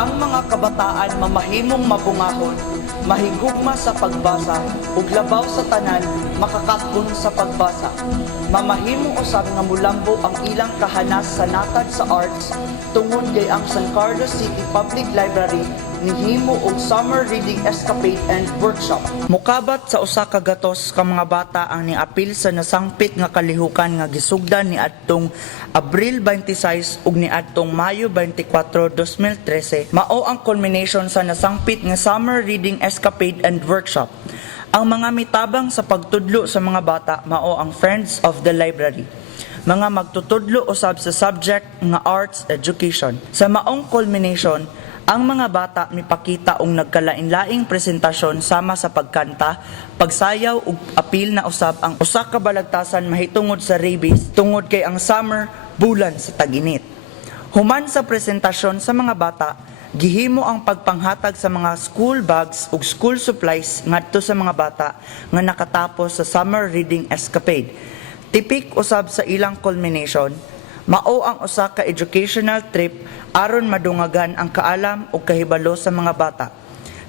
Ang mga kabataan mamahimong mabungahon, mahigugma sa pagbasa, ug labaw sa tanan, makakatkon sa pagbasa. Mamahimong usab nga mulambo ang ilang kahanas sa natad sa arts tungod kay ang San Carlos City Public Library nihimo og summer reading escapade and workshop. Mukabat sa usa ka gatos ka mga bata ang niapil sa nasangpit nga kalihukan nga gisugdan ni adtong Abril 26 ug ni adtong Mayo 24, 2013 mao ang culmination sa nasangpit nga summer reading escapade and workshop. Ang mga mitabang sa pagtudlo sa mga bata mao ang Friends of the Library mga magtutudlo usab sa subject nga arts education. Sa maong culmination, ang mga bata mipakita og nagkalain-laing presentasyon sama sa pagkanta, pagsayaw ug apil na usab ang usa ka balagtasan mahitungod sa rabies tungod kay ang summer bulan sa tag-init. Human sa presentasyon sa mga bata, gihimo ang pagpanghatag sa mga school bags ug school supplies ngadto sa mga bata nga nakatapos sa summer reading escapade. Tipik usab sa ilang culmination, mao ang usa ka educational trip aron madungagan ang kaalam ug kahibalo sa mga bata.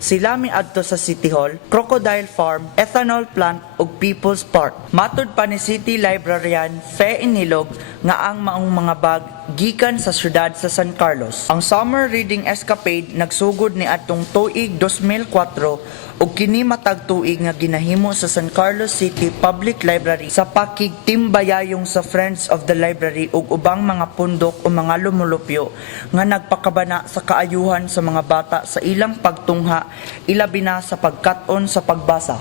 Sila miadto sa City Hall, Crocodile Farm, Ethanol Plant ug People's Park. Matud pa ni City Librarian Fe Inilog nga ang maong mga bag gikan sa syudad sa San Carlos. Ang Summer Reading Escapade nagsugod ni atong tuig 2004 ug kini matag tuig nga ginahimo sa San Carlos City Public Library sa pakig timbayayong sa Friends of the Library ug ubang mga pundok o mga lumulupyo nga nagpakabana sa kaayuhan sa mga bata sa ilang pagtungha ilabi na sa pagkat-on sa pagbasa.